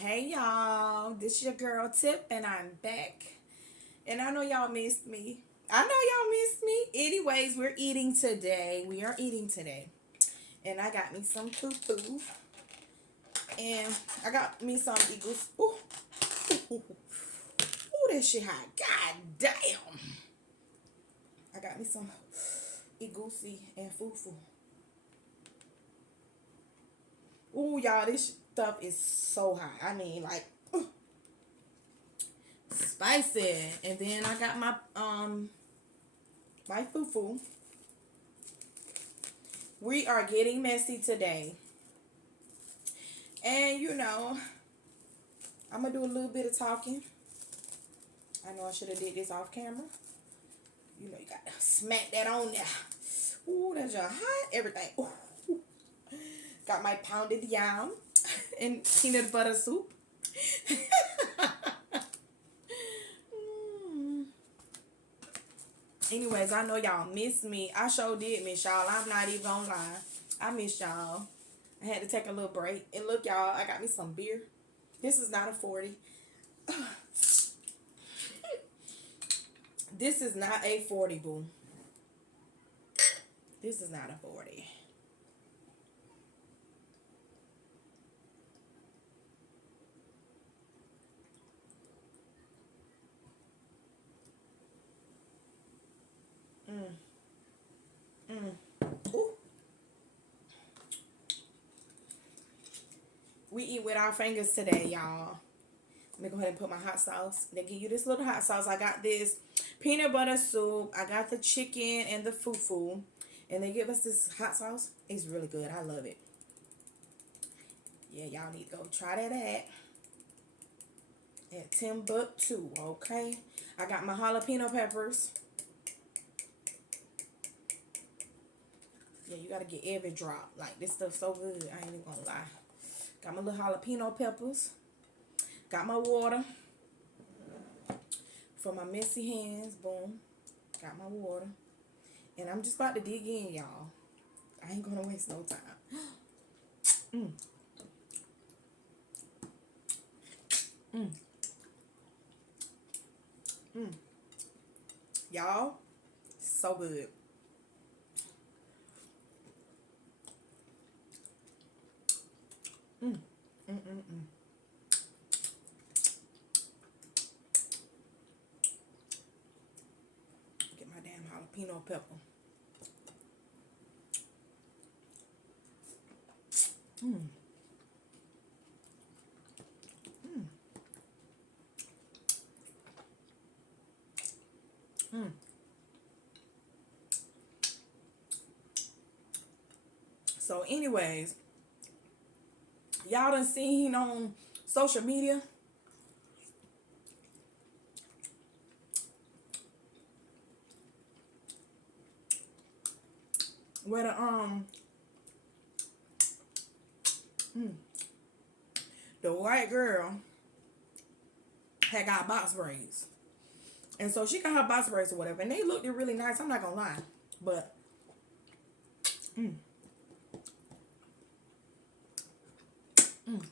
Hey y'all, this is your girl Tip and I'm back. And I know y'all missed me. I know y'all missed me. Anyways, we're eating today. We are eating today. And I got me some fufu. And I got me some eagles. Ooh, ooh, ooh, that shit hot. God damn. I got me some igusi and fufu. Ooh, y'all, this stuff is so hot. I mean, like, spicy. And then I got my fufu. We are getting messy today. And I'm gonna do a little bit of talking. I know I should have did this off camera. You gotta smack that on there. Ooh, that's your hot everything. Ooh. Got my pounded yam and peanut butter soup. Anyways, I know y'all miss me. I sure did miss y'all. I'm not even gonna lie. I miss y'all. I had to take a little break. And look, y'all, I got me some beer. This is not a 40. This is not a 40, boo. This is not a 40. Ooh. We eat with our fingers today, y'all. Let me go ahead and put my hot sauce. They give you this little hot sauce. I got this peanut butter soup. I got the chicken and the fufu. And they give us this hot sauce. It's really good. I love it. Yeah, y'all need to go try that at Timbuktu, okay? I got my jalapeno peppers. Yeah, you got to get every drop. Like, this stuff's so good. I ain't even going to lie. Got my little jalapeno peppers. Got my water for my messy hands. Boom. Got my water. And I'm just about to dig in, y'all. I ain't going to waste no time. Mm. Mm. Mm. Y'all, so good. Mm. Mm, mm, mm. Get my damn jalapeno pepper. Mm. Mm. Mm. So anyways, y'all done seen on social media where mm, the white girl had got box braids. And so she got her box braids or whatever. And they looked really nice. I'm not gonna lie. But mm, mm,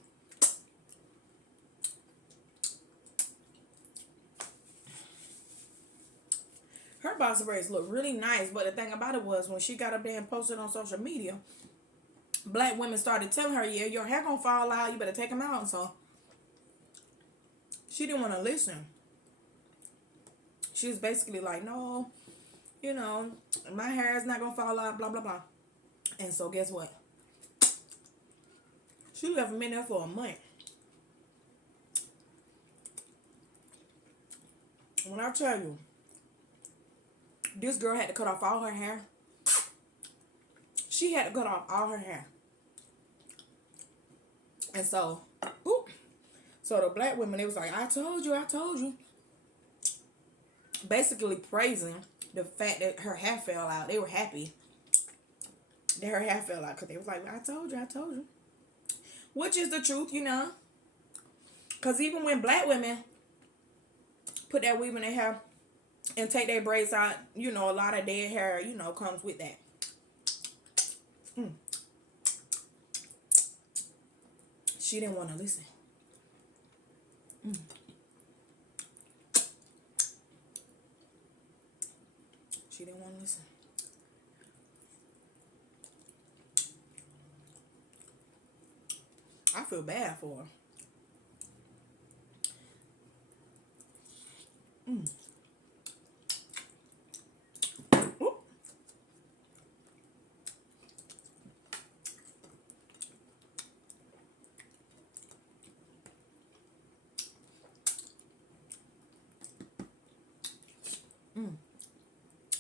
her box braids look really nice. But the thing about it was when she got up there and posted on social media, black women started telling her, yeah, your hair gonna fall out, you better take them out. So she didn't want to listen. She was basically like, no, my hair is not gonna fall out, blah blah blah. And so guess what? She left them in there for a month. When I tell you, this girl had to cut off all her hair. She had to cut off all her hair. And so, so the black women, they was like, I told you, I told you. Basically praising the fact that her hair fell out. They were happy that her hair fell out because they was like, I told you, I told you. Which is the truth, Because even when black women put that weave in their hair and take their braids out, a lot of dead hair, comes with that. Mm. She didn't want to listen. She didn't want to listen. I feel bad for her. Ooh.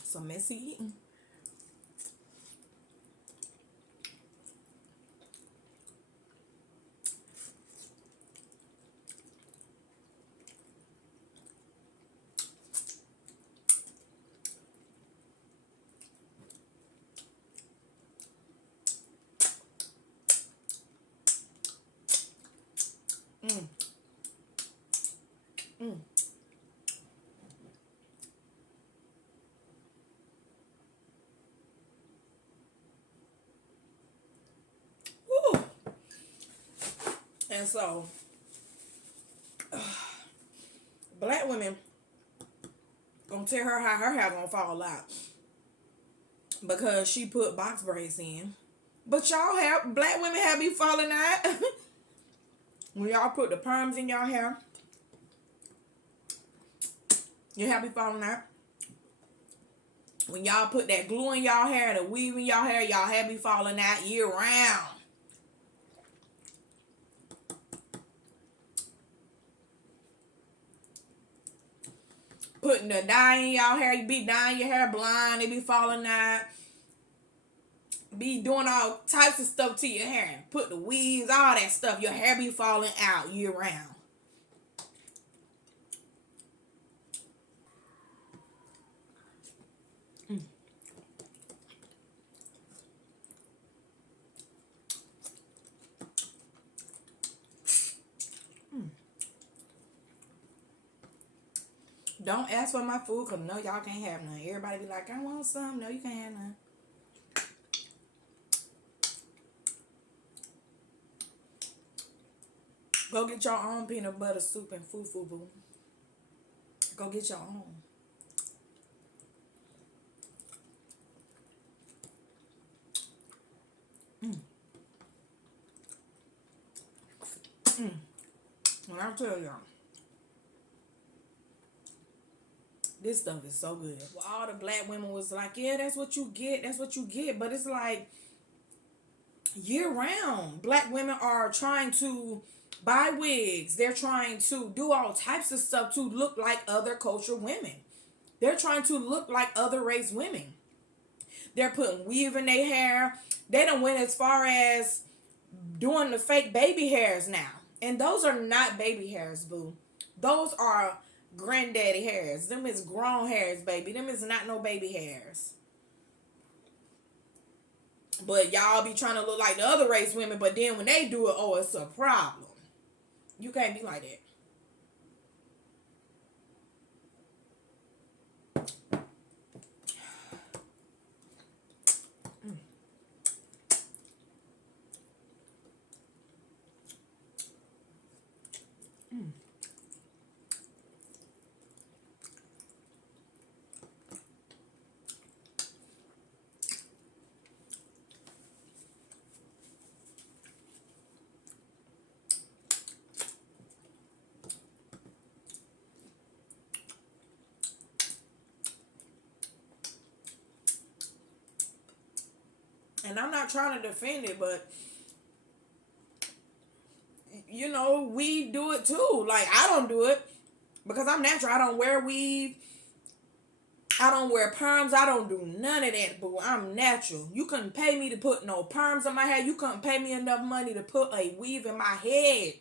Some messy eating. Mm. Mm. Woo. And so, black women gonna tell her how her hair gonna fall out because she put box braids in. But y'all have black women have be falling out when y'all put the perms in y'all hair. Your hair be falling out. When y'all put that glue in y'all hair, the weave in y'all hair be falling out year round. Putting the dye in y'all hair, you be dyeing your hair blind, it be falling out. Be doing all types of stuff to your hair. Put the weaves, all that stuff. Your hair be falling out year round. Don't ask for my food because no, y'all can't have none. Everybody be like, I want some. No, you can't have none. Go get your own peanut butter soup and fufu, boo. Go get your own. When I tell y'all, this stuff is so good. Well, all the black women was like, yeah, that's what you get. That's what you get. But it's like, year round, black women are trying to buy wigs. They're trying to do all types of stuff to look like other culture women. They're trying to look like other race women. They're putting weave in their hair. They done went as far as doing the fake baby hairs now. And those are not baby hairs, boo. Those are granddaddy hairs. Them is grown hairs, baby. Them is not no baby hairs. But y'all be trying to look like the other race women, but then when they do it, oh, it's a problem. You can't be like that. And I'm not trying to defend it, but you know, we do it too. Like, I don't do it because I'm natural. I don't wear weave. I don't wear perms. I don't do none of that, but I'm natural. You couldn't pay me to put no perms in my hair. You couldn't pay me enough money to put a weave in my head.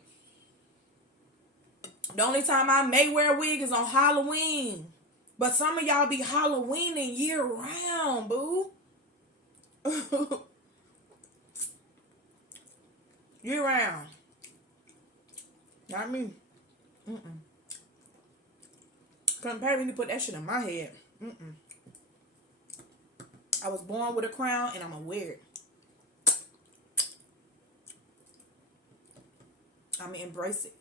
The only time I may wear a wig is on Halloween. But some of y'all be Halloweening year round, boo. Year round. Not me. Couldn't pay me to put that shit in my head. I was born with a crown and I'm a wear it. I'm gonna embrace it.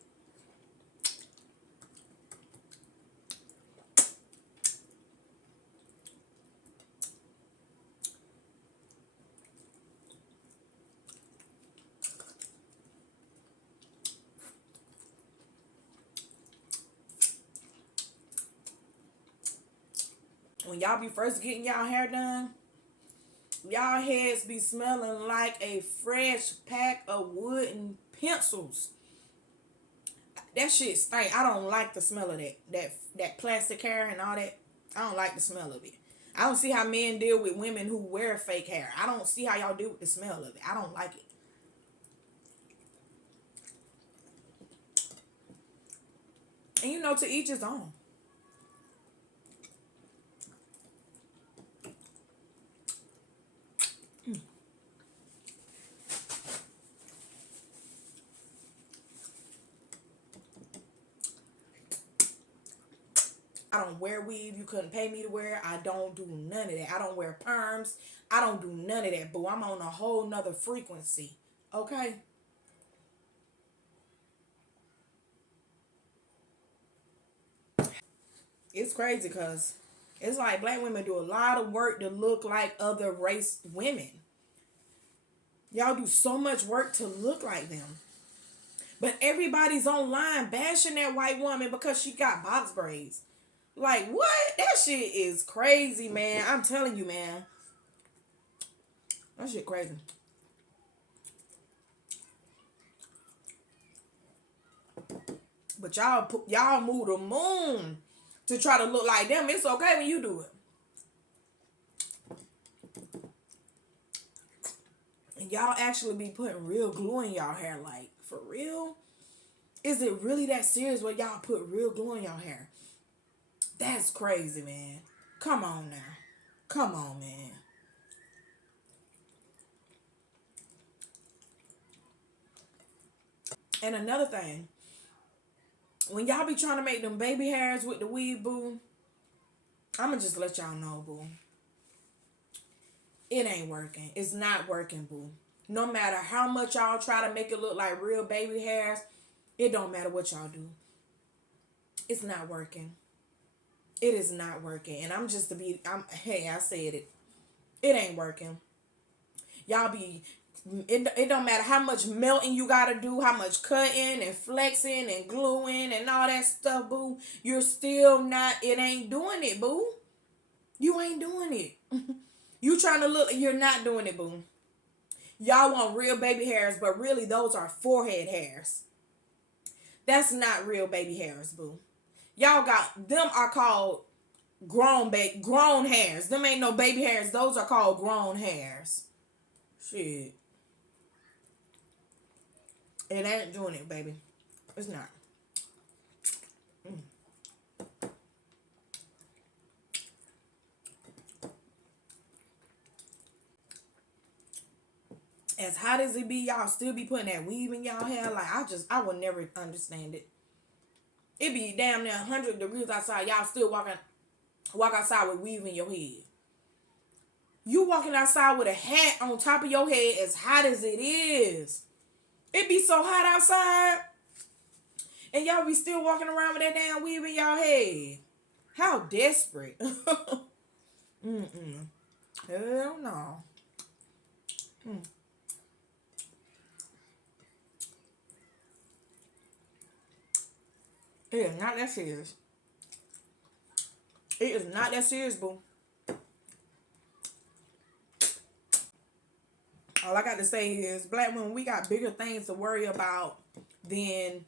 when y'all be first getting y'all hair done, y'all heads be smelling like a fresh pack of wooden pencils. That shit stink. I don't like the smell of that plastic hair and all that. I don't like the smell of it. I don't see how men deal with women who wear fake hair. I don't see how y'all deal with the smell of it. I don't like it. And you know, to each his own. I don't wear weave. You couldn't pay me to wear. I don't do none of that. I don't wear perms. I don't do none of that. Boo, I'm on a whole nother frequency. Okay? It's crazy because it's like black women do a lot of work to look like other race women. Y'all do so much work to look like them. But everybody's online bashing that white woman because she got box braids. Like, what? That shit is crazy, man. I'm telling you, man. That shit crazy. But y'all move the moon to try to look like them. It's okay when you do it. And y'all actually be putting real glue in y'all hair. Like, for real? Is it really that serious where y'all put real glue in y'all hair? That's crazy, man. Come on now. Come on, man. And another thing, when y'all be trying to make them baby hairs with the weave, boo, I'ma just let y'all know, boo. It ain't working. It's not working, boo. No matter how much y'all try to make it look like real baby hairs, it don't matter what y'all do. It's not working. It is not working. And hey, I said it. It ain't working. Y'all be it don't matter how much melting you gotta do, how much cutting and flexing and gluing and all that stuff, boo. You're still not, it ain't doing it, boo. You ain't doing it. You trying to look, you're not doing it, boo. Y'all want real baby hairs, but really those are forehead hairs. That's not real baby hairs, boo. Y'all got, them are called grown hairs. Them ain't no baby hairs. Those are called grown hairs. Shit. It ain't doing it, baby. It's not. As hot as it be, y'all still be putting that weave in y'all hair. Like, I will never understand it. It be damn near 100 degrees outside. Y'all still walk outside with weave in your head. You walking outside with a hat on top of your head as hot as it is. It be so hot outside. And y'all be still walking around with that damn weave in y'all head. How desperate. Mm-mm. Hell no. It is not that serious. It is not that serious, boo. All I got to say is, black women, we got bigger things to worry about than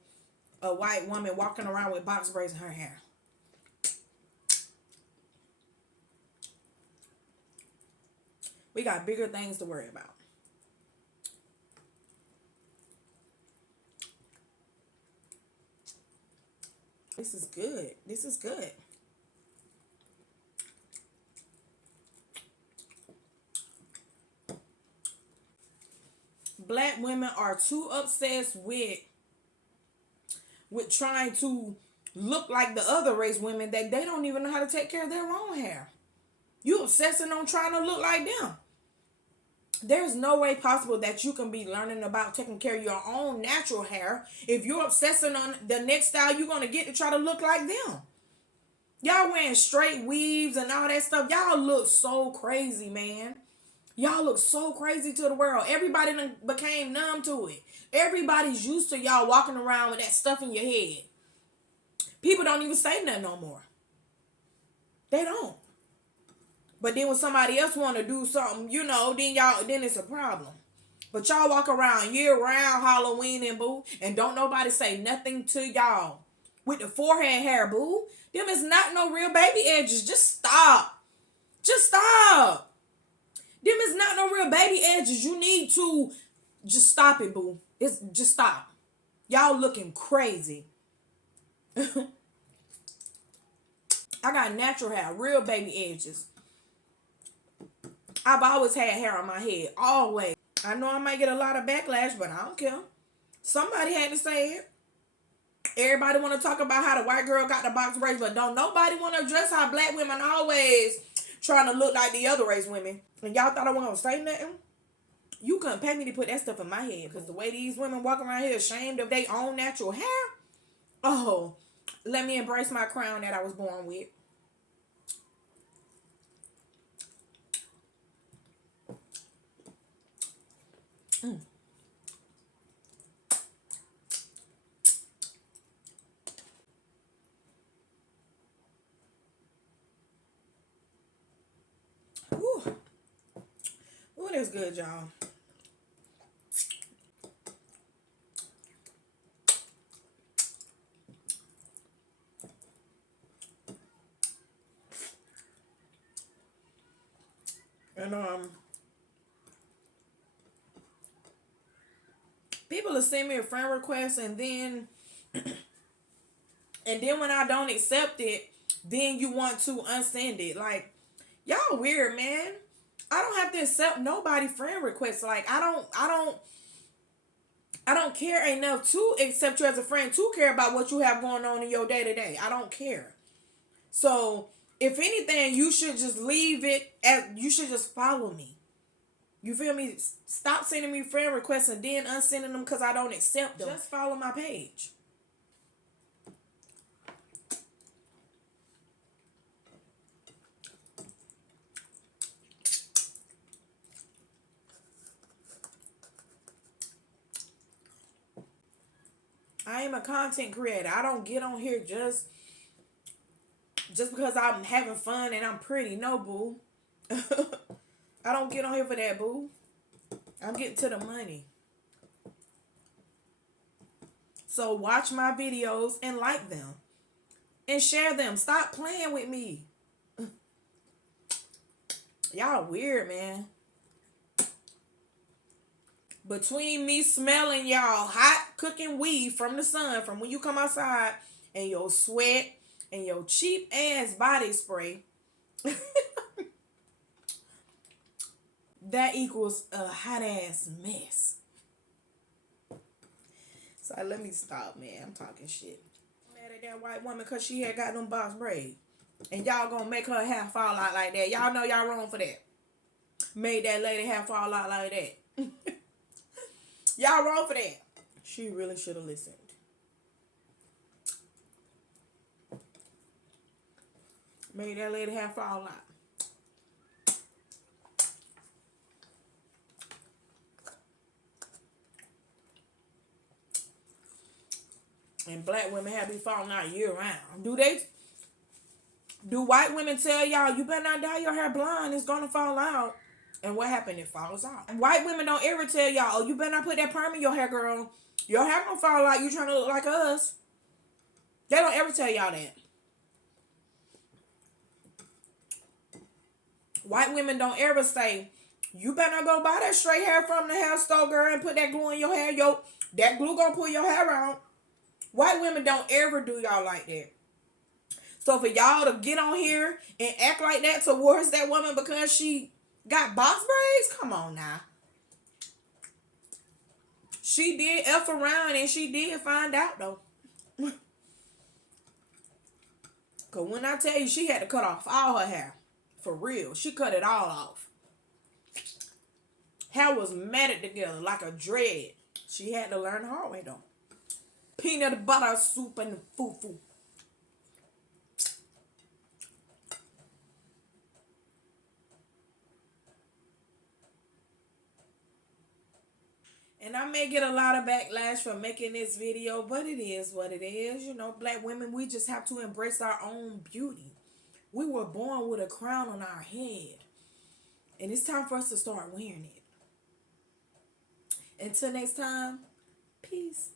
a white woman walking around with box braids in her hair. We got bigger things to worry about. This is good. This is good. Black women are too obsessed with trying to look like the other race women that they don't even know how to take care of their own hair. You obsessing on trying to look like them. There's no way possible that you can be learning about taking care of your own natural hair if you're obsessing on the next style you're going to get to try to look like them. Y'all wearing straight weaves and all that stuff. Y'all look so crazy, man. Y'all look so crazy to the world. Everybody done became numb to it. Everybody's used to y'all walking around with that stuff in your head. People don't even say nothing no more. They don't. But then when somebody else want to do something, then it's a problem. But y'all walk around year round Halloween and boo, and don't nobody say nothing to y'all. With the forehead hair, boo. Them is not no real baby edges. Just stop. Just stop. Them is not no real baby edges. You need to just stop it, boo. It's just stop. Y'all looking crazy. I got natural hair, real baby edges. I've always had hair on my head, always. I know I might get a lot of backlash, but I don't care. Somebody had to say it. Everybody want to talk about how the white girl got the box braids, but don't nobody want to address how black women always trying to look like the other race women. And y'all thought I wasn't going to say nothing? You couldn't pay me to put that stuff in my head, because the way these women walk around here ashamed of their own natural hair, oh, let me embrace my crown that I was born with. Ooh, that's good, y'all. And people will send me a friend request, and then when I don't accept it, then you want to unsend it. Like, y'all weird, man. I don't have to accept nobody friend requests. Like, I don't care enough to accept you as a friend to care about what you have going on in your day to day. I don't care. So if anything, you should just leave it you should just follow me. You feel me? Stop sending me friend requests and then unsending them because I don't accept them. Just follow my page. I am a content creator. I don't get on here just because I'm having fun and I'm pretty. No, boo. I don't get on here for that, boo. I'm getting to the money. So watch my videos and like them. And share them. Stop playing with me. Y'all weird, man. Between me smelling y'all hot cooking weed from the sun, from when you come outside, and your sweat and your cheap ass body spray, that equals a hot ass mess. So let me stop, man. I'm talking shit. I'm mad at that white woman because she had got them box braids. And y'all gonna make her hair fall out like that. Y'all know y'all wrong for that. Made that lady hair fall out like that. Y'all wrong for that. She really should have listened. Made that lady hair fall out. And black women have be falling out year round. Do white women tell y'all, you better not dye your hair blonde, it's gonna fall out? And what happened? It falls out. White women don't ever tell y'all, oh, you better not put that perm in your hair, girl. Your hair gonna fall out. You trying to look like us. They don't ever tell y'all that. White women don't ever say, you better not go buy that straight hair from the hair store, girl, and put that glue in your hair. That glue gonna pull your hair out. White women don't ever do y'all like that. So for y'all to get on here and act like that towards that woman because she got box braids? Come on now. She did F around and she did find out though. Because when I tell you, she had to cut off all her hair. For real. She cut it all off. Hair was matted together like a dread. She had to learn the hard way though. Peanut butter soup and fufu. And I may get a lot of backlash for making this video, but it is what it is. You know, black women, we just have to embrace our own beauty. We were born with a crown on our head. And it's time for us to start wearing it. Until next time, peace.